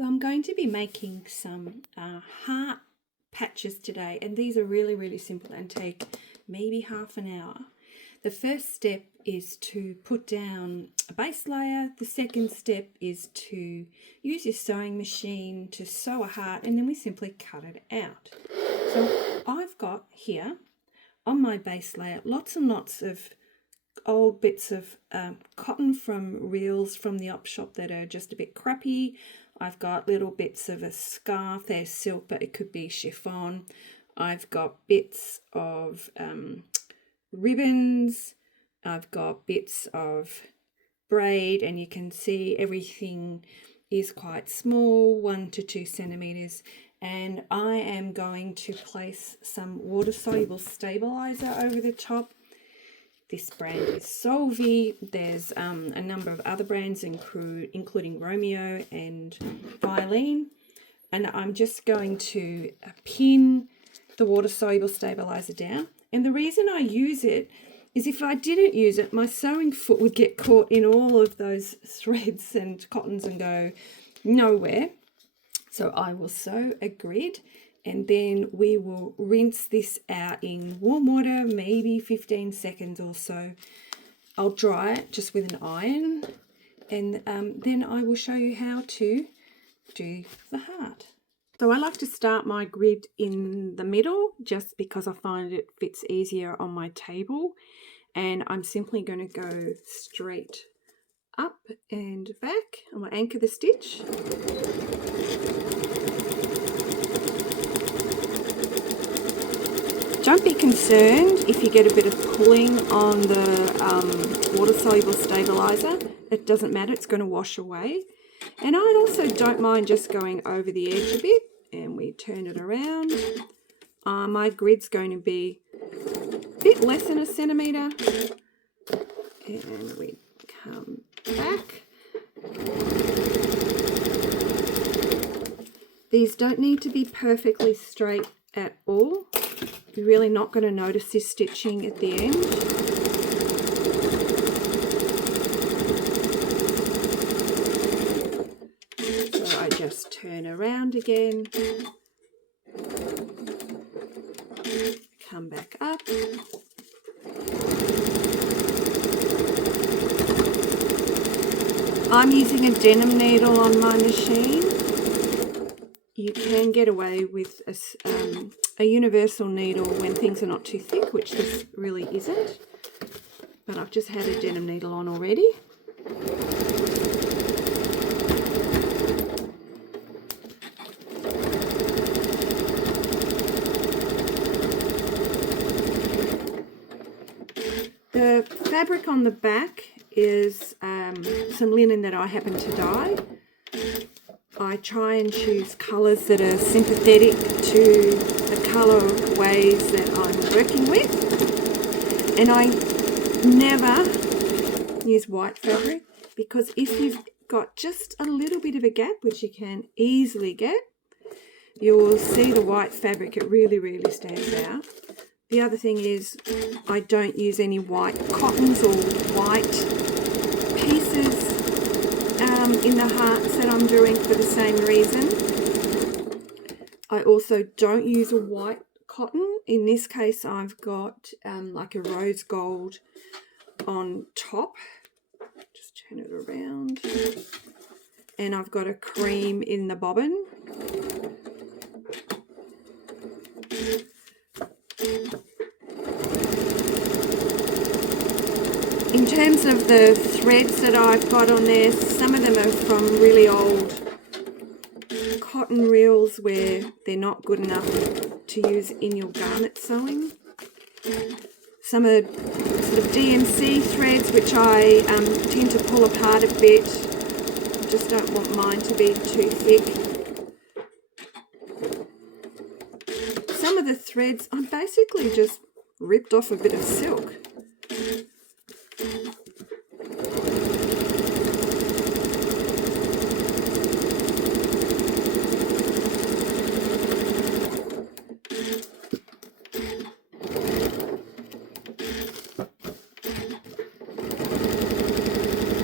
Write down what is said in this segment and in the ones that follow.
Well, I'm going to be making some heart patches today, and these are really simple and take maybe half an hour. The first step is to put down a base layer. The second step is to use your sewing machine to sew a heart, and then we simply cut it out. So I've got here on my base layer lots and lots of old bits of cotton from reels from the op shop that are just a bit crappy. I've got little bits of a scarf. There's silk, but it could be chiffon. I've got bits of ribbons. I've got bits of braid, and you can see everything is quite small, 1 to 2 centimeters. And I am going to place some water-soluble stabilizer over the top. This brand is Solvi. There's a number of other brands, including Romeo and Violin. And I'm just going to pin the water-soluble stabilizer down. And the reason I use it is if I didn't use it, my sewing foot would get caught in all of those threads and cottons and go nowhere. So I will sew a grid, and then we will rinse this out in warm water, maybe 15 seconds or so. I'll dry it just with an iron, and then I will show you how to do the heart. So I like to start my grid in the middle just because I find it fits easier on my table, and I'm simply going to go straight up and back. I'm going to anchor the stitch. Don't be concerned if you get a bit of pulling on the water-soluble stabilizer. It doesn't matter, it's going to wash away. And I also don't mind just going over the edge a bit, and we turn it around. My grid's going to be a bit less than a centimetre. And we come back. These don't need to be perfectly straight at all. You're really not going to notice this stitching at the end. So I just turn around again, come back up. I'm using a denim needle on my machine. You can get away with a universal needle when things are not too thick, which this really isn't. But I've just had a denim needle on already. The fabric on the back is some linen that I happen to dye. I try and choose colours that are sympathetic to the colourways that I'm working with. And I never use white fabric, because if you've got just a little bit of a gap, which you can easily get, you will see the white fabric. It really stands out. The other thing is I don't use any white cottons or white pieces in the hearts that I'm doing for the same reason. I also don't use a white cotton. In this case, I've got like a rose gold on top. Just turn it around. And I've got a cream in the bobbin. In terms of the threads that I've got on there, some of them are from really old cotton reels where they're not good enough to use in your garment sewing. Some are sort of DMC threads, which I tend to pull apart a bit. I just don't want mine to be too thick. Some of the threads, I basically just ripped off a bit of silk.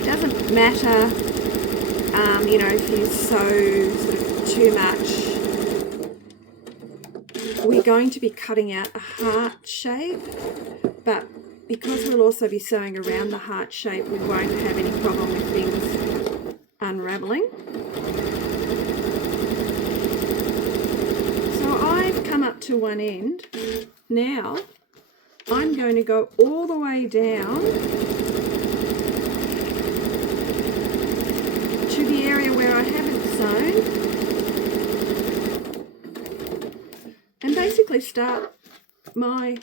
Doesn't matter You know, if you sew sort of too much, we're going to be cutting out a heart shape, but because we'll also be sewing around the heart shape, we won't have any problem with things unraveling. So I've come up to one end. Now I'm going to go all the way down to the area where I haven't sewn and basically start my,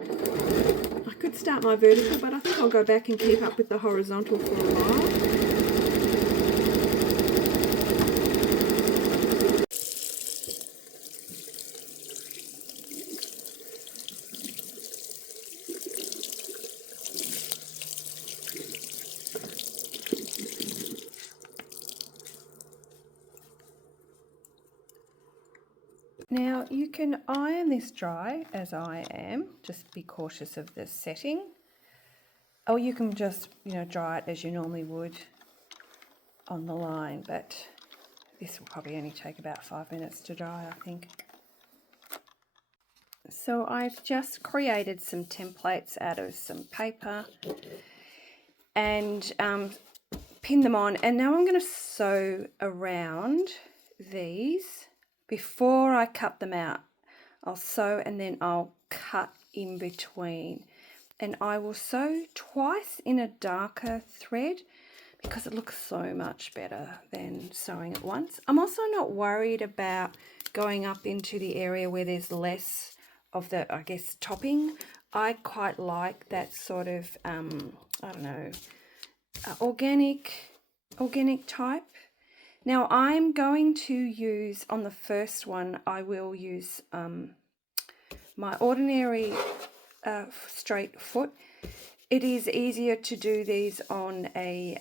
I could start my vertical, but I think I'll go back and keep up with the horizontal for a while. Now you can iron this dry as I am, just be cautious of the setting. Or you can just, you know, dry it as you normally would on the line, but this will probably only take about 5 minutes to dry, I think. So I've just created some templates out of some paper and pinned them on, and now I'm going to sew around these. Before I cut them out, I'll sew and then I'll cut in between. And I will sew twice in a darker thread because it looks so much better than sewing at once. I'm also not worried about going up into the area where there's less of the, I guess, topping. I quite like that sort of, I don't know, organic type. Now I'm going to use, on the first one, I will use my ordinary straight foot. It is easier to do these on a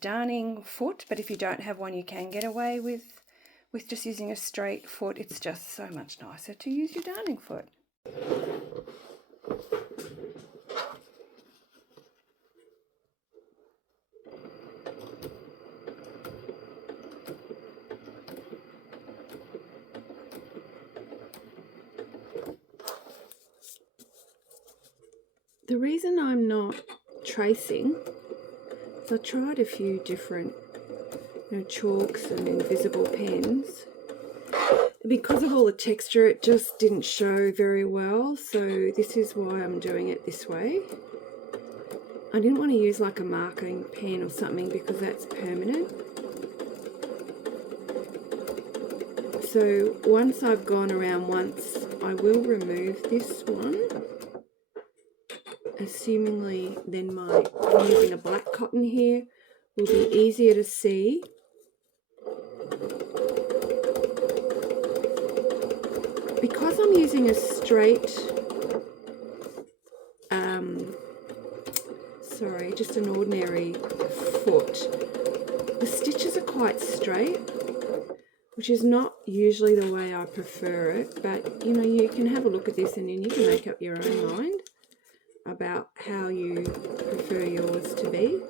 darning foot, but if you don't have one, you can get away with just using a straight foot. It's just so much nicer to use your darning foot. The reason I'm not tracing is I tried a few different, you know, chalks and invisible pens. Because of all the texture, it just didn't show very well, so this is why I'm doing it this way. I didn't want to use like a marking pen or something because that's permanent. So once I've gone around once, I will remove this one. Assumingly then I'm using a black cotton here, will be easier to see. Because I'm using a straight, just an ordinary foot, the stitches are quite straight, which is not usually the way I prefer it, but you know, you can have a look at this and then you can make up your own mind about how you prefer yours to be.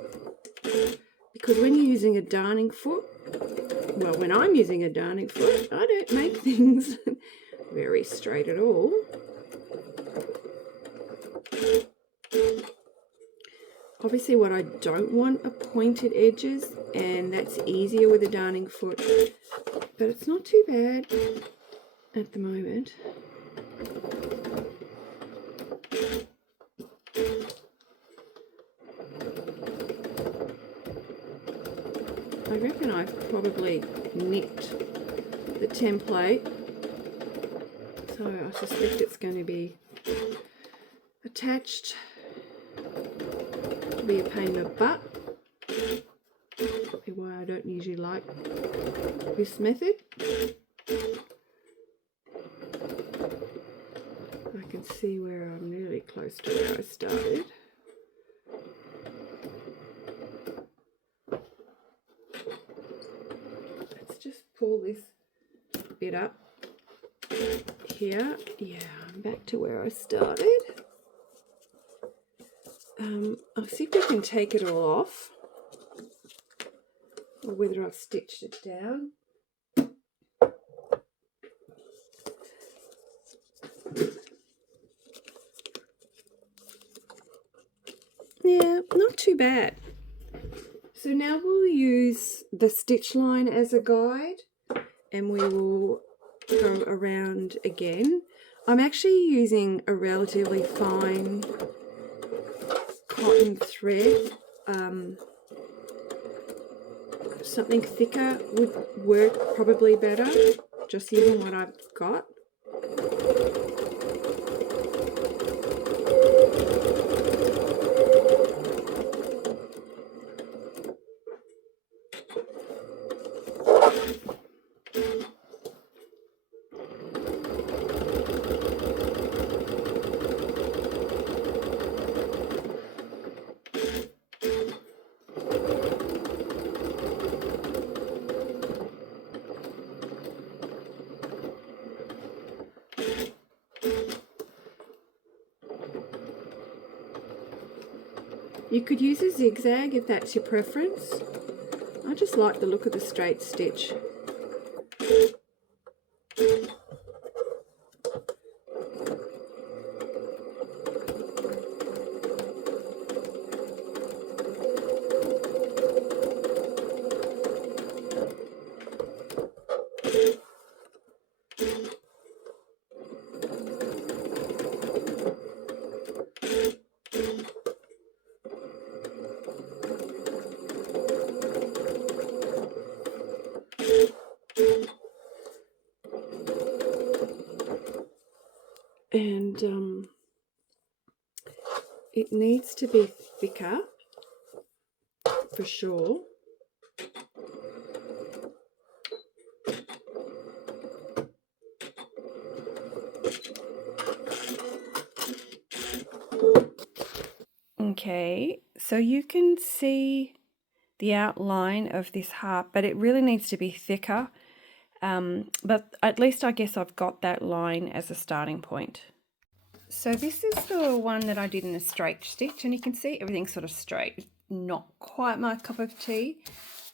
Because when you're using a darning foot, well, when I'm using a darning foot, I don't make things very straight at all. Obviously what I don't want are pointed edges, and that's easier with a darning foot, but it's not too bad at the moment. I reckon I've probably nicked the template, so I suspect it's going to be attached to be a pain in the butt. Probably why I don't usually like this method. I can see where I'm really close to where I started. Pull this bit up here. Yeah, I'm back to where I started. I'll see if we can take it all off. or whether I've stitched it down. Yeah, not too bad. So now we'll use the stitch line as a guide, and we will go around again. I'm actually using a relatively fine cotton thread. Something thicker would work probably better, just using what I've got. You could use a zigzag if that's your preference. I just like the look of the straight stitch. And it needs to be thicker for sure. Okay, so you can see the outline of this heart, but it really needs to be thicker. But at least I guess I've got that line as a starting point. So this is the one that I did in a straight stitch, and you can see everything's sort of straight. Not quite my cup of tea.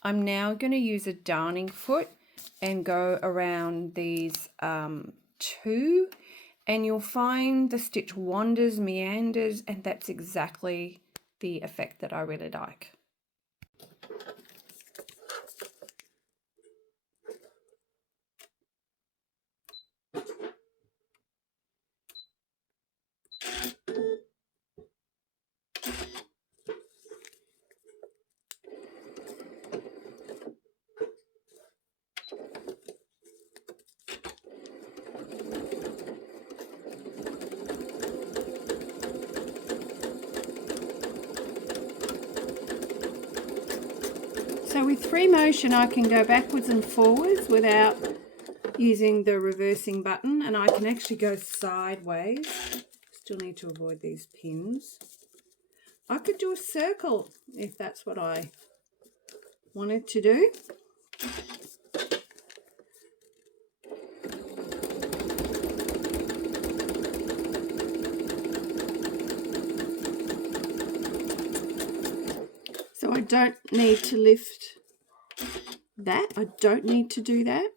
I'm now going to use a darning foot and go around these two, and you'll find the stitch wanders, meanders, and that's exactly the effect that I really like. So with free motion I can go backwards and forwards without using the reversing button, and I can actually go sideways. Still need to avoid these pins. I could do a circle if that's what I wanted to do. So I don't need to lift that. I don't need to do that.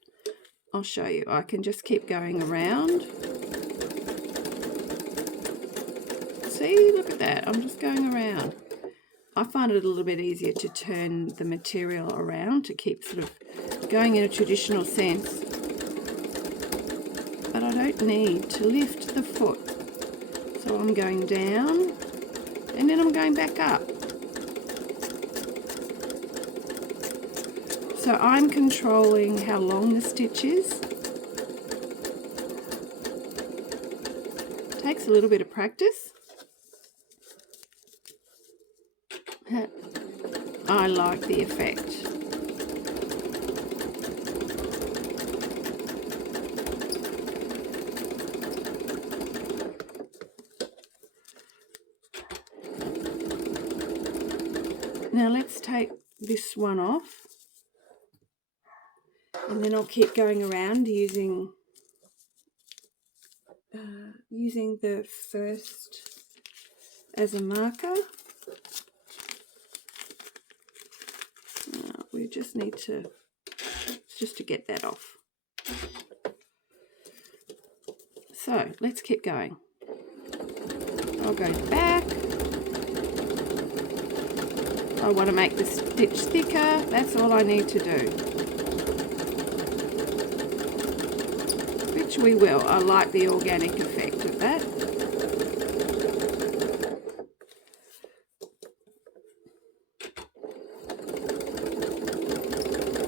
I'll show you. I can just keep going around. See, look at that. I'm just going around. I find it a little bit easier to turn the material around to keep sort of going in a traditional sense. But I don't need to lift the foot. So I'm going down and then I'm going back up. So I'm controlling how long the stitch is. Takes a little bit of practice. I like the effect. Now let's take this one off, and then I'll keep going around using the first as a marker. Now, we just need to, just to get that off. So let's keep going. I'll go back. I want to make the stitch thicker. That's all I need to do. Which we will. I like the organic effect of that.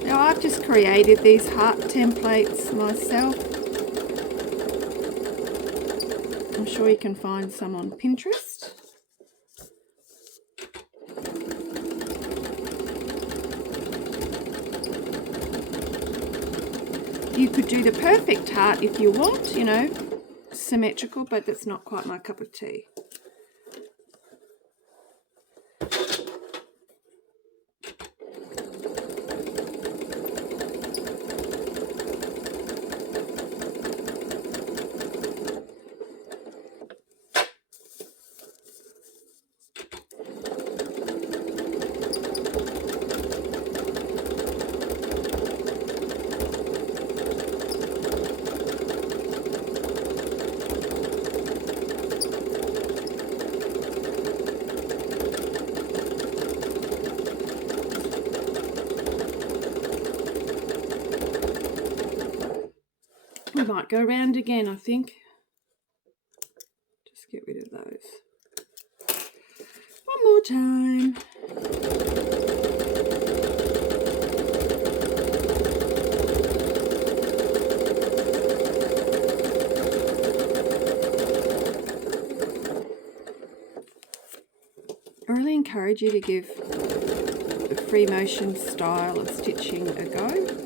Now I've just created these heart templates myself. I'm sure you can find some on Pinterest. You could do the perfect heart if you want, you know, symmetrical, but that's not quite my cup of tea. We might go around again, I think. Just get rid of those. One more time. I really encourage you to give the free motion style of stitching a go.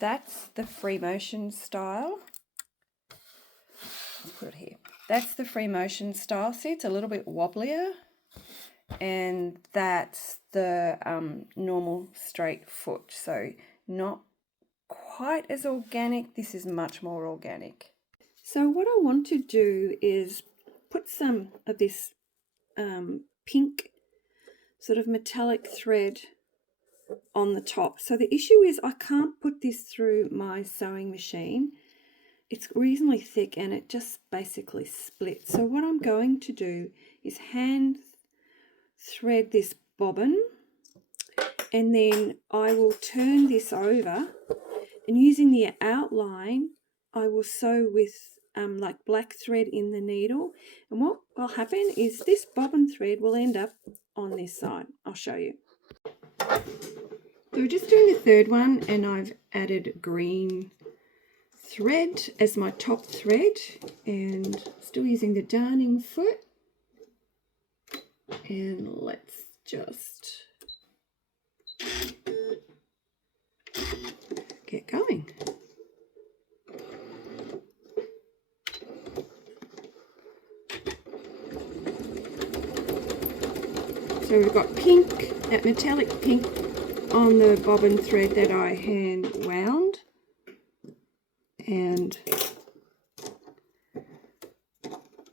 That's the free motion style. I'll put it here. That's the free motion style. See, it's a little bit wobblier. And that's the normal straight foot. So not quite as organic. This is much more organic. So what I want to do is put some of this pink sort of metallic thread on the top. So the issue is I can't put this through my sewing machine. It's reasonably thick and it just basically splits. So what I'm going to do is hand thread this bobbin, and then I will turn this over, and using the outline I will sew with like black thread in the needle, and what will happen is this bobbin thread will end up on this side. I'll show you. So we're just doing the third one, and I've added green thread as my top thread, and still using the darning foot. And let's just get going. So we've got pink, that metallic pink on the bobbin thread that I hand wound, and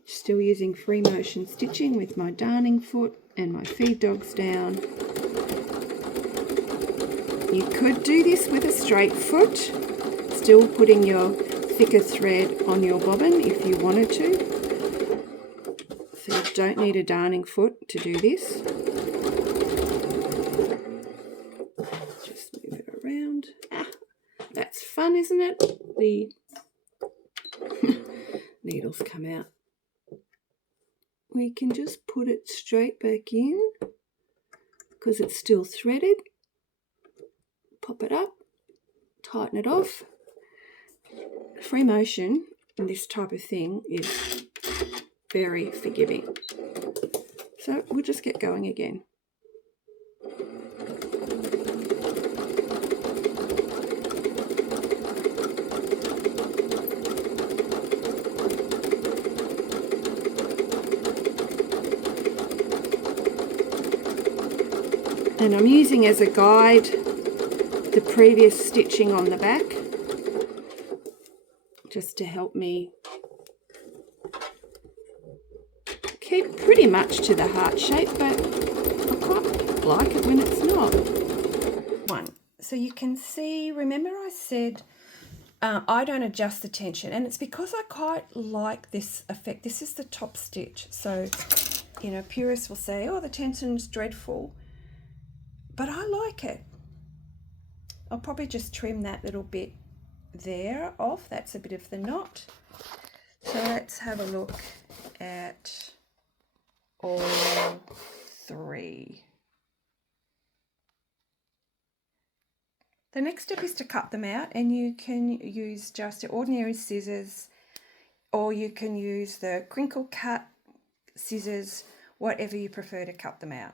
still using free motion stitching with my darning foot and my feed dogs down. You could do this with a straight foot, still putting your thicker thread on your bobbin if you wanted to. So you don't need a darning foot to do this. Just move it around. Ah, that's fun, isn't it? The needles come out. We can just put it straight back in because it's still threaded. Pop it up, tighten it off. Free motion in this type of thing is very forgiving. So we'll just get going again. And I'm using as a guide the previous stitching on the back, just to help me keep pretty much to the heart shape, but I quite like it when it's not. So you can see, remember I said I don't adjust the tension, and it's because I quite like this effect. This is the top stitch, so you know, purists will say, oh, the tension's dreadful, but I like it. I'll probably just trim that little bit there off. That's a bit of the knot. So let's have a look at all three. The next step is to cut them out, and you can use just your ordinary scissors, or you can use the crinkle cut scissors, whatever you prefer to cut them out.